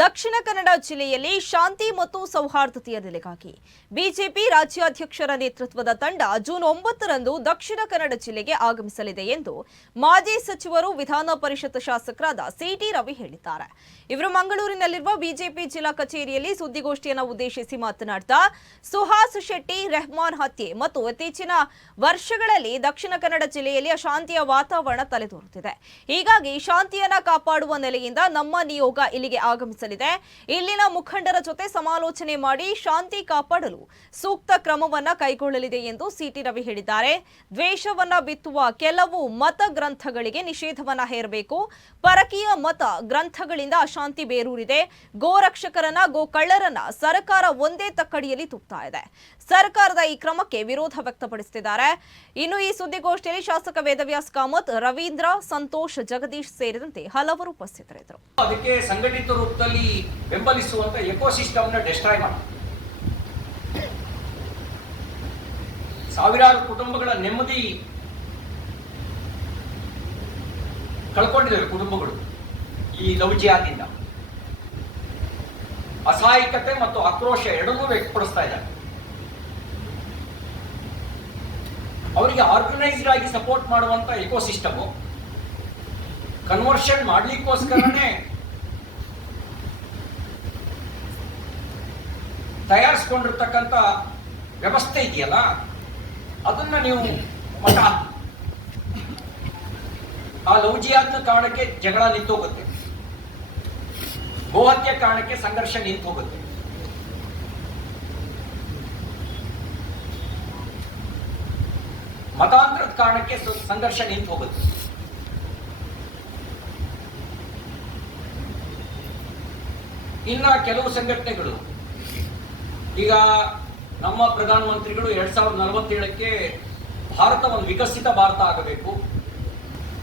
ದಕ್ಷಿಣ ಕನ್ನಡ ಜಿಲ್ಲೆಯಲ್ಲಿ ಶಾಂತಿ ಮತ್ತು ಸೌಹಾರ್ದತೆಯ ನೆಲೆಗಾಗಿ. ಬಿಜೆಪಿ ರಾಜ್ಯಾಧ್ಯಕ್ಷರ ನೇತೃತ್ವದ ತಂಡ ಜೂನ್ ಒಂಬತ್ತರಂದು ದಕ್ಷಿಣ ಕನ್ನಡ ಜಿಲ್ಲೆಗೆ ಆಗಮಿಸಲಿದೆ ಎಂದು ಮಾಜಿ ಸಚಿವರು ವಿಧಾನ ಪರಿಷತ್ ಶಾಸಕರಾದ ಸಿಟಿ ರವಿ ಹೇಳಿದ್ದಾರೆ. ಇವರು ಮಂಗಳೂರಿನಲ್ಲಿರುವ ಬಿಜೆಪಿ ಜಿಲ್ಲಾ ಕಚೇರಿಯಲ್ಲಿ ಸುದ್ದಿಗೋಷ್ಠಿಯನ್ನು ಉದ್ದೇಶಿಸಿ ಮಾತನಾಡ್ತಾ, ಸುಹಾಸ್ ಶೆಟ್ಟಿ, ರೆಹಮಾನ್ ಹತ್ಯೆ ಮತ್ತು ಇತ್ತೀಚಿನ ವರ್ಷಗಳಲ್ಲಿ ದಕ್ಷಿಣ ಕನ್ನಡ ಜಿಲ್ಲೆಯಲ್ಲಿ ಅಶಾಂತಿಯ ವಾತಾವರಣ ತಲೆದೋರುತ್ತಿದೆ. ಹೀಗಾಗಿ ಶಾಂತಿಯನ್ನ ಕಾಪಾಡುವ ನೆಲೆಯಿಂದ ನಮ್ಮ ನಿಯೋಗ ಇಲ್ಲಿಗೆ ಆಗಮಿಸಲಿದೆ. ಇಲ್ಲಿನ ಮುಖಂಡರ ಜೊತೆ ಸಮಾಲೋಚನೆ ಮಾಡಿ ಶಾಂತಿ ಕಾಪಾಡಲು ಸೂಕ್ತ ಕ್ರಮವನ್ನ ಕೈಗೊಳ್ಳಲಿದೆ ಎಂದು ಸಿಟಿ ರವಿ ಹೇಳಿದ್ದಾರೆ. ದ್ವೇಷವನ್ನ ಬಿತ್ತುವ ಕೆಲವು ಮತ ಗ್ರಂಥಗಳಿಗೆ ನಿಷೇಧವನ್ನ ಹೇರಬೇಕು. ಪರಕೀಯ ಮತ ಗ್ರಂಥಗಳಿಂದ ಅಶಾಂತಿ ಬೇರೂರಿದೆ. ಗೋರಕ್ಷಕರನ್ನ, ಗೋಕಳ್ಳರನ್ನ ಸರ್ಕಾರ ಒಂದೇ ತಕ್ಕಡಿಯಲ್ಲಿ ತುಪ್ತಾ ಇದೆ. ಸರ್ಕಾರದ ಈ ಕ್ರಮಕ್ಕೆ ವಿರೋಧ ವ್ಯಕ್ತಪಡಿಸುತ್ತಿದ್ದಾರೆ. ಇನ್ನು ಈ ಸುದ್ದಿಗೋಷ್ಠಿಯಲ್ಲಿ ಶಾಸಕ ವೇದವ್ಯಾಸ್ ಕಾಮತ್, ರವೀಂದ್ರ, ಸಂತೋಷ್, ಜಗದೀಶ್ ಸೇರಿದಂತೆ ಹಲವರು ಉಪಸ್ಥಿತರಿದ್ದರು. ಅದಕ್ಕೆ ಸಂಘಟಿತ ರೂಪದಲ್ಲಿ ಬೆಂಬಲಿಸುವಂತ ಎಕೋಸಿಸ್ಟಮ್ನ ಡೆಸ್ಟ್ರಾಯ್ ಮಾಡಿ ಸಾವಿರಾರು ಕುಟುಂಬಗಳ ನೆಮ್ಮದಿ ಕಳ್ಕೊಂಡಿದ್ದಾರೆ ಕುಟುಂಬಗಳು ಈ ಲವ್ಜಿಯಾದಿಂದ ಅಸಹಾಯಕತೆ ಮತ್ತು ಆಕ್ರೋಶ ಎರಡನ್ನೂ ವ್ಯಕ್ತಪಡಿಸ್ತಾ ಇದ್ದಾರೆ. ಅವರಿಗೆ ಆರ್ಗನೈಸ್ಡ್ ಆಗಿ ಸಪೋರ್ಟ್ ಮಾಡುವಂತ ಎಕೋಸಿಸ್ಟಮು ಕನ್ವರ್ಷನ್ ಮಾಡ್ಲಿಕ್ಕೋಸ್ಕರನೇ ತಯಾರಿಸ್ಕೊಂಡಿರ್ತಕ್ಕಂಥ ವ್ಯವಸ್ಥೆ ಇದೆಯಲ್ಲ, ಅದನ್ನ ನೀವು ಮಠ, ಆ ಲೌಜಿಯಾದ ಕಾರಣಕ್ಕೆ ಜಗಳ ನಿಂತೋಗುತ್ತೆ. ಗೋಹತ್ಯೆ ಕಾರಣಕ್ಕೆ ಸಂಘರ್ಷ ನಿಂತು ಹೋಗುತ್ತೆ ಮತಾಂತರದ ಕಾರಣಕ್ಕೆ ಸಂಘರ್ಷ ನಿಂತು ಹೋಗುತ್ತೆ ಇನ್ನ ಕೆಲವು ಸಂಘಟನೆಗಳು ಈಗ ನಮ್ಮ ಪ್ರಧಾನಮಂತ್ರಿಗಳು ಎರಡ್ ಸಾವಿರದ ನಲವತ್ತೇಳಕ್ಕೆ ಭಾರತ ಒಂದು ವಿಕಸಿತ ಭಾರತ ಆಗಬೇಕು.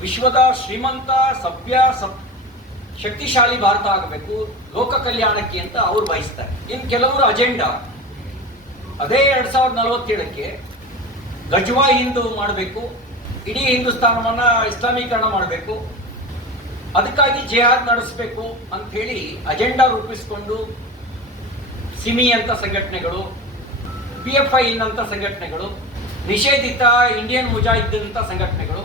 ವಿಶ್ವದ ಶ್ರೀಮಂತ, ಸಭ್ಯ ಶಕ್ತಿಶಾಲಿ ಭಾರತ ಆಗಬೇಕು. ಲೋಕ ಕಲ್ಯಾಣಕ್ಕೆ ಅಂತ ಅವ್ರು ಬಯಸ್ತಾರೆ. ಇನ್ನು ಕೆಲವರು ಅಜೆಂಡಾ. ಅದೇ ಎರಡ್ ಸಾವಿರದ ನಲವತ್ತೇಳಕ್ಕೆ ಗಜ್ವಾ ಹಿಂದೂ ಮಾಡಬೇಕು. ಇಡೀ ಹಿಂದೂಸ್ತಾನವನ್ನ ಇಸ್ಲಾಮೀಕರಣ ಮಾಡಬೇಕು. ಅದಕ್ಕಾಗಿ ಜೆಹಾದ್ ನಡೆಸಬೇಕು ಅಂತ ಹೇಳಿ ಅಜೆಂಡಾ ರೂಪಿಸಿಕೊಂಡು ಸಿಮಿ ಅಂತ ಸಂಘಟನೆಗಳು ಪಿ ಎಫ್ ಐ ಅಂತ ಸಂಘಟನೆಗಳು ನಿಷೇಧಿತ ಇಂಡಿಯನ್ ಮುಜಾಹಿದ್ದಂಥ ಅಂತ ಸಂಘಟನೆಗಳು